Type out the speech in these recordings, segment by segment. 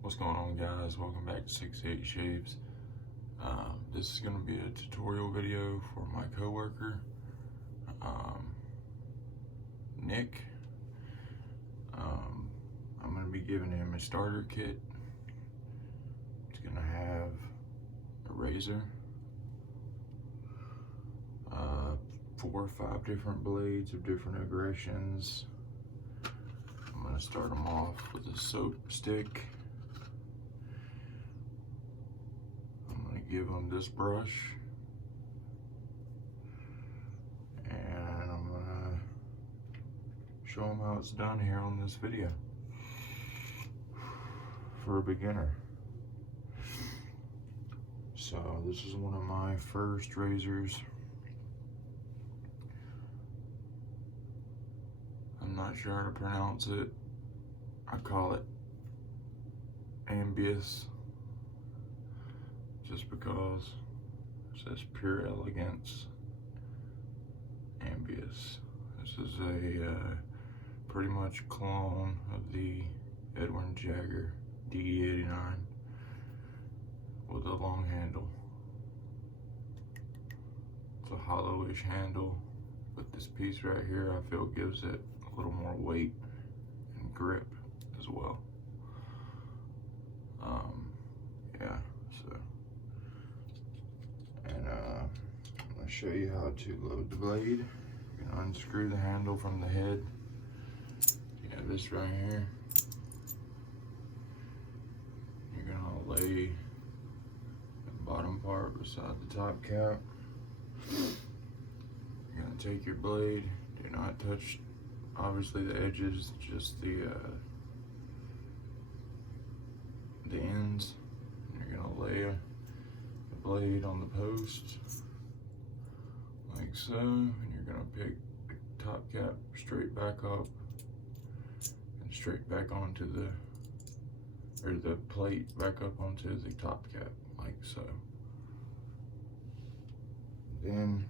What's going on, guys? Welcome back to 68 Shaves. This is going to be a tutorial video for my coworker, Nick. I'm going to be giving him a starter kit. It's going to have a razor, 4 or 5 different blades of different aggressions. I'm going to start him off with a soap stick. Give him this brush, and I'm gonna show him how it's done here on this video for a beginner. So this is one of my first razors. I'm not sure how to pronounce it. I call it Ambius, just because it says Pure Elegance Ambius. This is a pretty much clone of the Edwin Jagger DE89 with a long handle. It's a hollowish handle, but this piece right here I feel gives it a little more weight and grip as well. Yeah, so I'm going to show you how to load the blade. You can unscrew the handle from the head. You have this right here. You're going to lay the bottom part beside the top cap. You're going to take your blade. Do not touch, obviously, the edges, just the ends. You're going to lay the blade on the post like so, and you're going to pick the top cap straight back up and straight back onto the plate back up onto the top cap like so. Then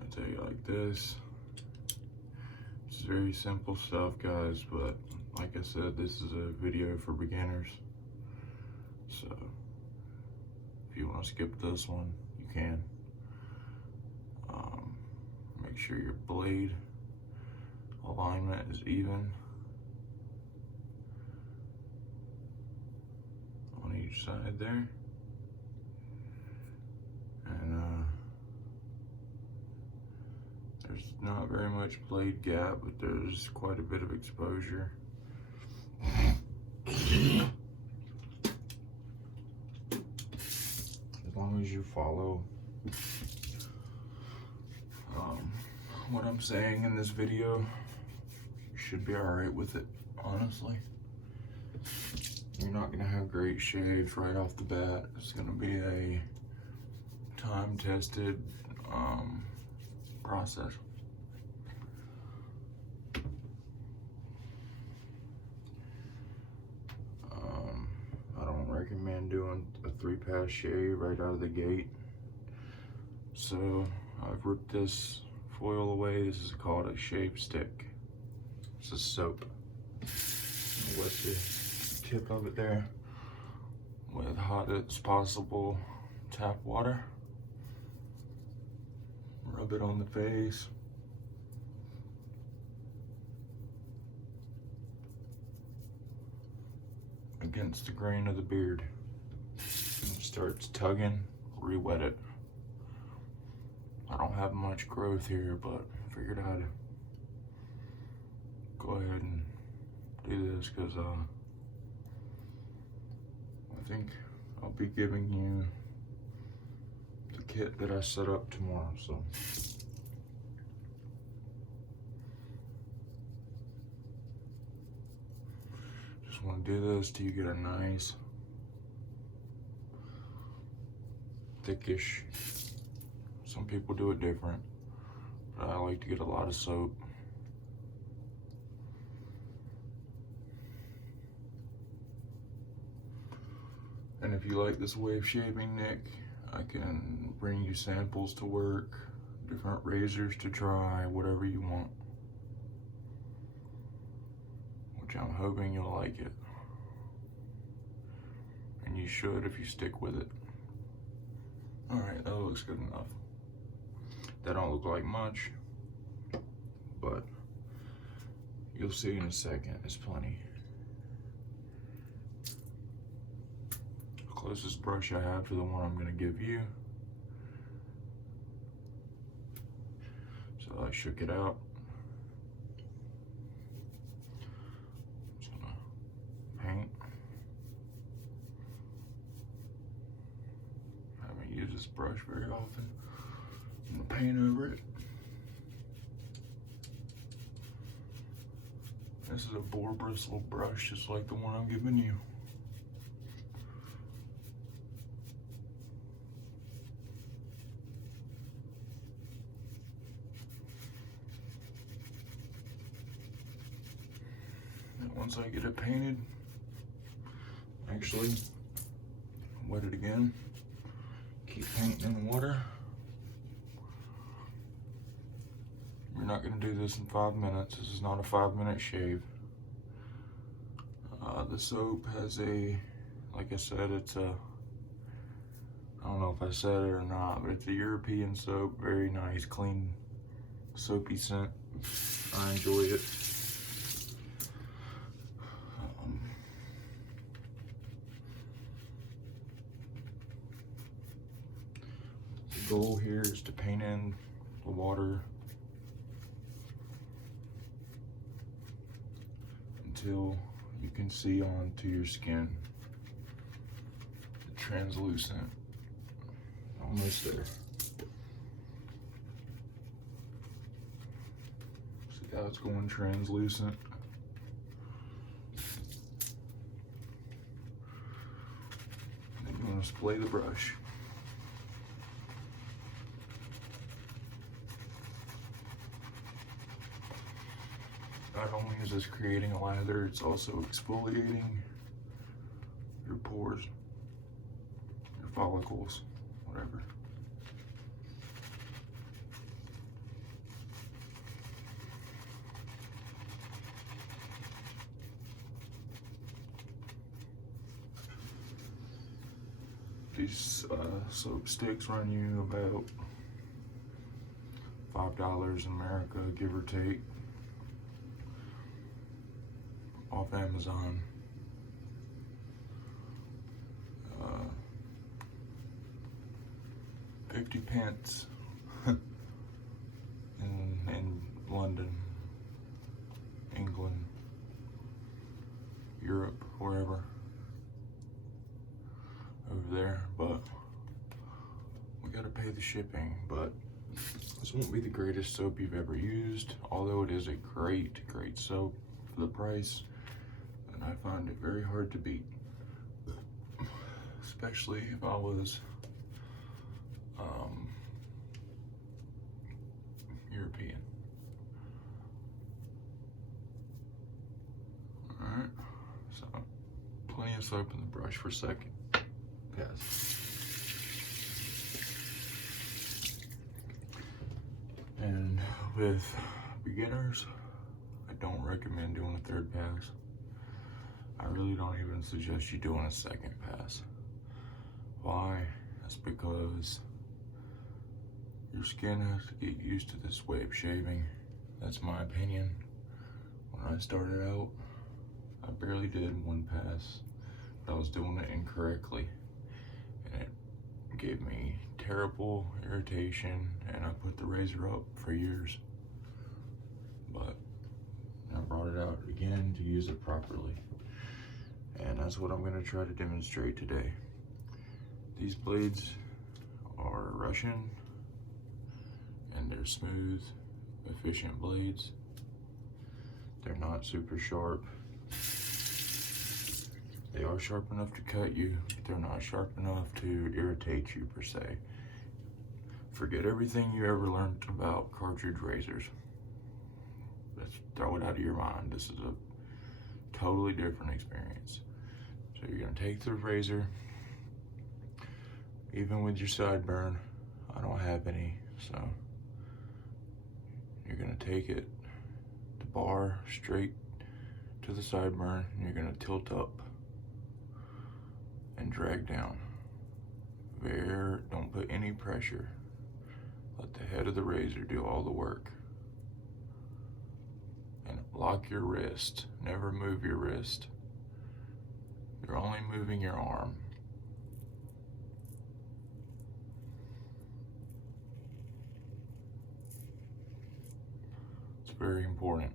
I'll tell you like this. It's very simple stuff, guys, but like I said, this is a video for beginners. So if you want to skip this one, you can. Make sure your blade alignment is even on each side there. And there's not very much blade gap, but there's quite a bit of exposure. As long as you follow what I'm saying in this video, you should be alright with it, honestly. You're not gonna have great shaves right off the bat. It's gonna be a time-tested process. I don't recommend doing a 3-pass shave right out of the gate. So I've ripped this foil away. This is called a shave stick. It's a soap. Wet the tip of it there with hot as possible tap water. Rub it on the face. Against the grain of the beard. And it starts tugging, re-wet it. I don't have much growth here, but I figured I'd go ahead and do this because I think I'll be giving you the kit that I set up tomorrow. So just want to do this till you get a nice thickish. Some people do it different, but I like to get a lot of soap. And if you like this way of shaving, Nick, I can bring you samples to work, different razors to try, whatever you want. which I'm hoping you'll like it. And you should if you stick with it. Alright, that looks good enough. That don't look like much, but you'll see in a second, it's plenty. The closest brush I have to the one I'm gonna give you. So I shook it out. Just gonna paint. I haven't used this brush very often. I'm gonna paint over it. This is a boar bristle brush, just like the one I'm giving you. And once I get it painted, actually, wet it again. Keep painting in the water. You're not gonna do this in 5 minutes. This is not a 5-minute shave. The soap has like I said, it's I don't know if I said it or not, but it's a European soap. Very nice, clean, soapy scent. I enjoy it. The goal here is to paint in the water until you can see onto your skin. Translucent. Almost there. See how it's going translucent? Then you want to splay the brush. Not only is this creating a lather, it's also exfoliating your pores, your follicles, whatever. These soap sticks run you about $5 in America, give or take, off Amazon. 50 pence in London, England, Europe, wherever over there, but we gotta pay the shipping. But this won't be the greatest soap you've ever used, although it is a great soap for the price, and I find it very hard to beat, especially if I was European. Alright, so plenty of soap in the brush for a second. Pass. And with beginners, I don't recommend doing a third pass. I really don't even suggest you doing a second pass. Why? That's because your skin has to get used to this way of shaving. That's my opinion. When I started out, I barely did one pass, but I was doing it incorrectly, and it gave me terrible irritation, and I put the razor up for years. But I brought it out again to use it properly, and that's what I'm going to try to demonstrate today. These blades are Russian, and they're smooth, efficient blades. They're not super sharp. They are sharp enough to cut you, but they're not sharp enough to irritate you per se. Forget everything you ever learned about cartridge razors. Let's throw it out of your mind. This is a totally different experience. So you're gonna take the razor, even with your sideburn, I don't have any, so you're gonna take it, the bar straight to the sideburn, and you're gonna tilt up and drag down. Don't put any pressure. Let the head of the razor do all the work. And lock your wrist. Never move your wrist. You're only moving your arm. It's very important.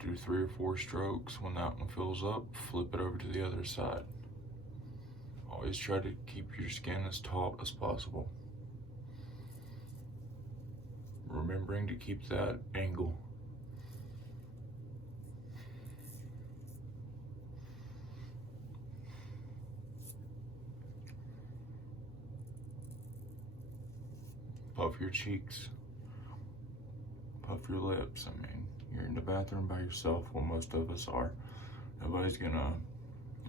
Do 3 or 4 strokes. When that one fills up, flip it over to the other side. Always try to keep your skin as taut as possible. Remembering to keep that angle. Puff your cheeks. Puff your lips. I mean, you're in the bathroom by yourself. Well, most of us are. Nobody's gonna,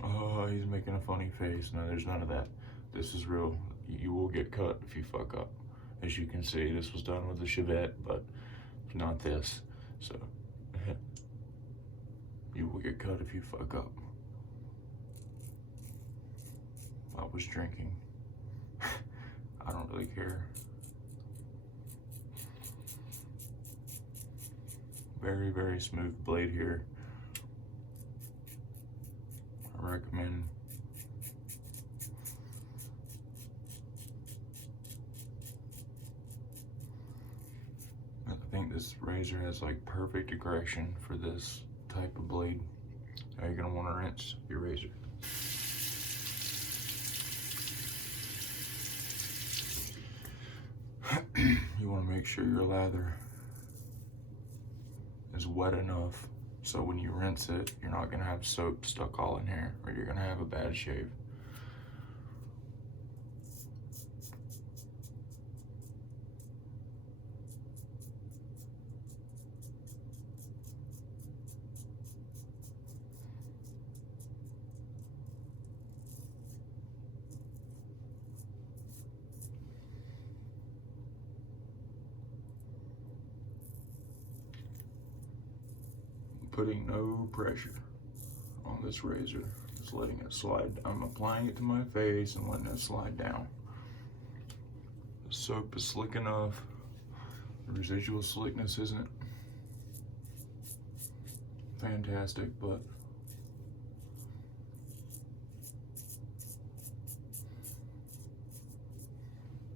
oh, he's making a funny face. No, there's none of that. This is real. You will get cut if you fuck up. As you can see, this was done with a Shavette, but not this. So, you will get cut if you fuck up. I was drinking. I don't really care. Very, very smooth blade here. I recommend. I think this razor has like perfect aggression for this type of blade. Now you're gonna want to rinse your razor. You want to make sure your lather is wet enough so when you rinse it, you're not gonna have soap stuck all in here, or you're gonna have a bad shave. Putting no pressure on this razor, just letting it slide. I'm applying it to my face and letting it slide down. The soap is slick enough. The residual slickness isn't fantastic, but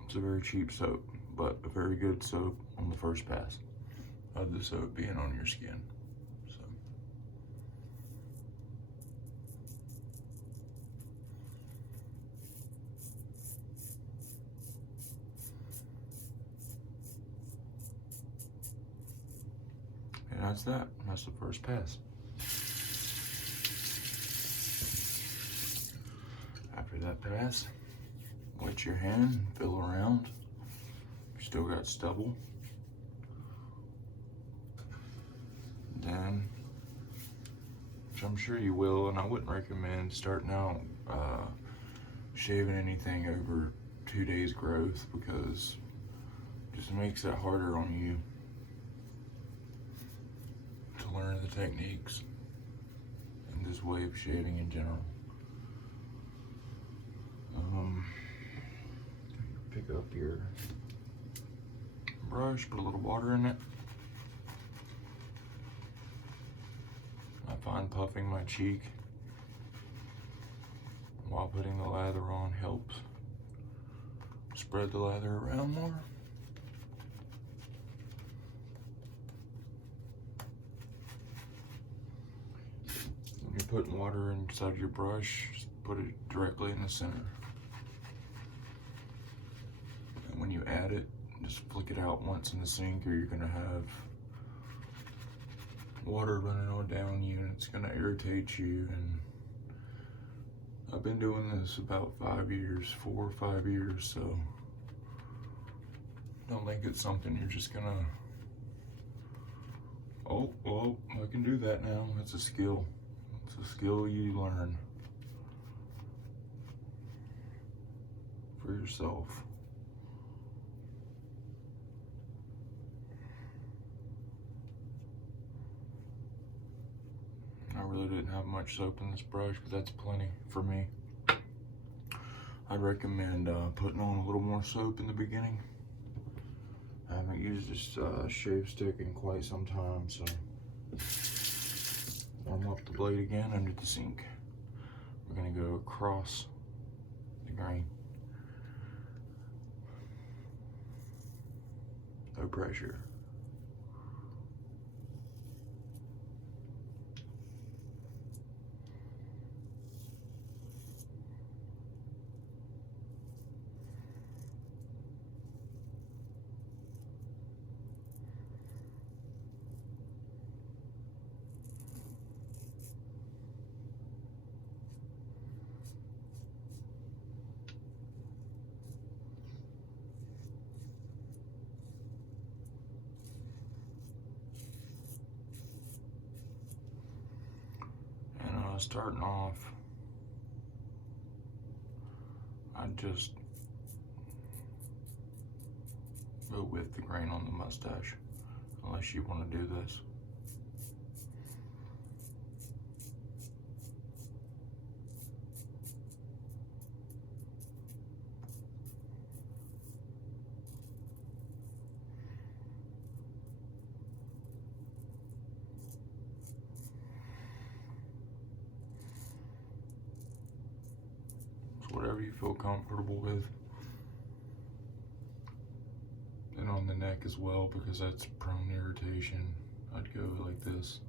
it's a very cheap soap, but a very good soap on the first pass of the soap being on your skin. And that's that. That's the first pass. After that pass, wet your hand, feel around. You still got stubble. Then, which I'm sure you will, and I wouldn't recommend starting out shaving anything over 2 days growth, because it just makes it harder on you to learn the techniques and this way of shaving in general. Pick up your brush, put a little water in it. I find puffing my cheek while putting the lather on helps spread the lather around more. When you're putting water inside your brush, just put it directly in the center. And when you add it, just flick it out once in the sink, or you're gonna have water running all down you and it's gonna irritate you. And I've been doing this about 5 years, 4 or 5 years, so don't think it's something you're just gonna, oh, well, I can do that now. It's a skill. It's a skill you learn for yourself. really didn't have much soap in this brush, but that's plenty for me. I'd recommend putting on a little more soap in the beginning. I haven't used this shave stick in quite some time, so warm up the blade again under the sink. We're gonna go across the grain. No pressure. Starting off, I'd just go with the grain on the mustache, unless you want to do this. Whatever you feel comfortable with. And on the neck as well, because that's prone to irritation, I'd go like this.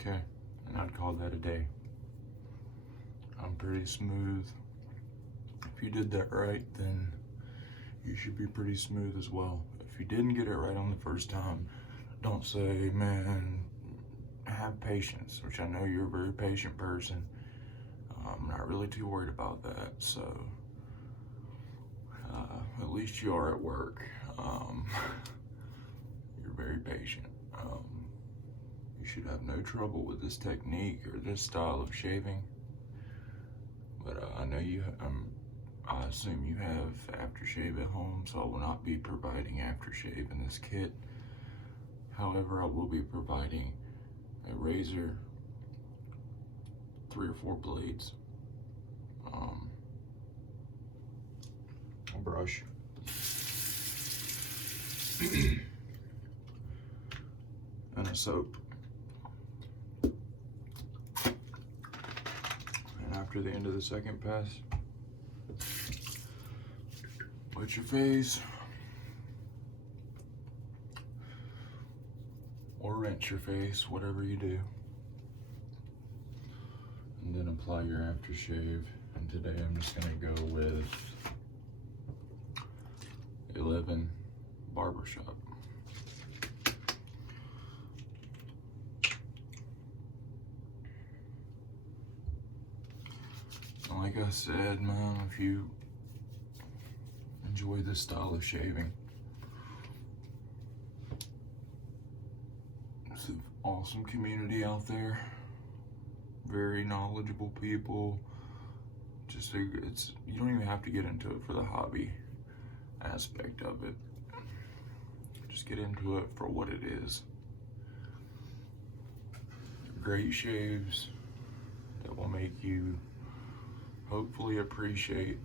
Okay, and I'd call that a day. I'm pretty smooth. If you did that right, then you should be pretty smooth as well. If you didn't get it right on the first time, don't say, man, have patience, which I know you're a very patient person. I'm not really too worried about that, so at least you are at work. You're very patient. You should have no trouble with this technique or this style of shaving. But I know I assume you have aftershave at home, so I will not be providing aftershave in this kit. However, I will be providing a razor, 3 or 4 blades, a brush, and a soap. And after the end of the second pass, wet your face or rinse your face, whatever you do, and then apply your aftershave. And today I'm just gonna go with 11 Barbershop. Like I said, man, if you enjoy this style of shaving, it's an awesome community out there. Very knowledgeable people. Just you don't even have to get into it for the hobby aspect of it. Just get into it for what it is. Great shaves that will make you hopefully appreciate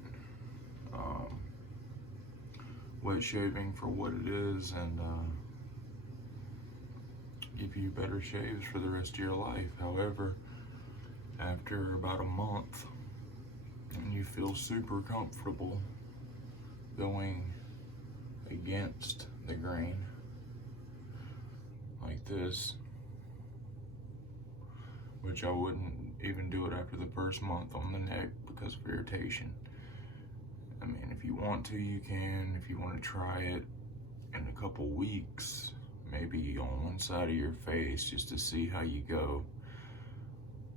wet shaving for what it is, and give you better shaves for the rest of your life. However, after about a month, and you feel super comfortable going against the grain like this, which I wouldn't even do it after the first month on the neck because of irritation. I mean, if you want to, you can. If you want to try it in a couple weeks, maybe on one side of your face, just to see how you go.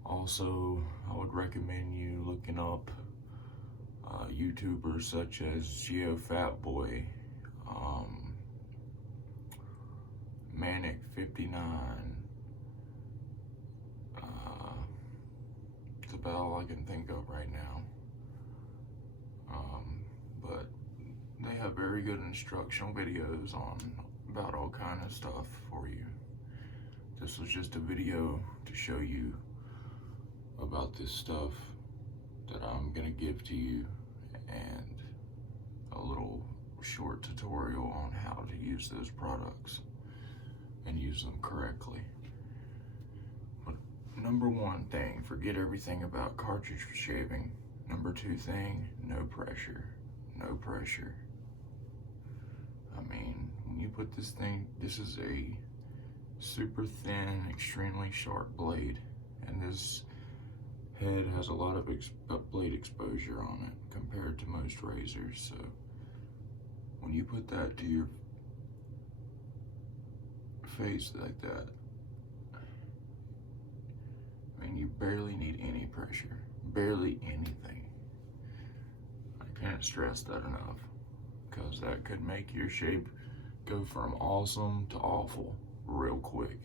Also, I would recommend you looking up YouTubers such as Fatboy, Manic59. It's about all I can think of right now. But they have very good instructional videos on about all kind of stuff for you. This was just a video to show you about this stuff that I'm gonna give to you, and a little short tutorial on how to use those products and use them correctly. But number one thing, forget everything about cartridge shaving. Number two thing, no pressure. No pressure. I mean, when you put this thing, this is a super thin, extremely sharp blade, and this head has a lot of blade exposure on it compared to most razors. So when you put that to your face like that, I mean, you barely need any pressure, barely anything. I can't stress that enough, because that could make your shape go from awesome to awful real quick,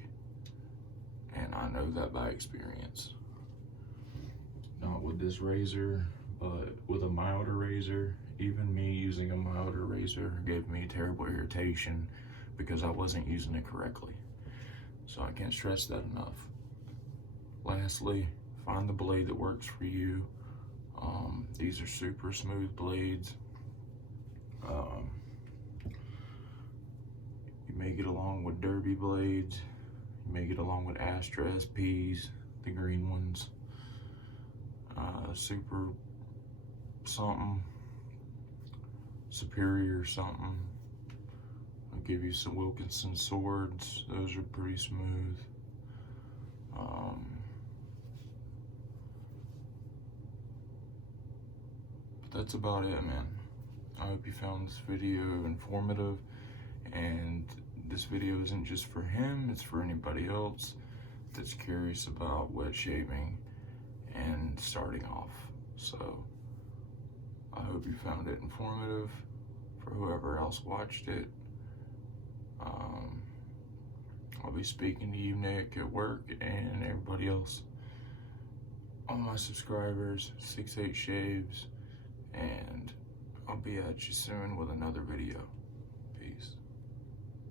and I know that by experience. Not with this razor, but with a milder razor. Even me using a milder razor gave me terrible irritation because I wasn't using it correctly. So I can't stress that enough. Lastly, find the blade that works for you. These are super smooth blades. You may get along with derby blades. You may get along with Astra SPs, the green ones. Super something, superior something. I'll give you some Wilkinson swords. Those are pretty smooth. But that's about it, man. I hope you found this video informative, and this video isn't just for him, it's for anybody else that's curious about wet shaving and starting off. So I hope you found it informative. For whoever else watched it, I'll be speaking to you, Nick, at work, and everybody else, all my subscribers, 6-8 Shaves, and I'll be at you soon with another video.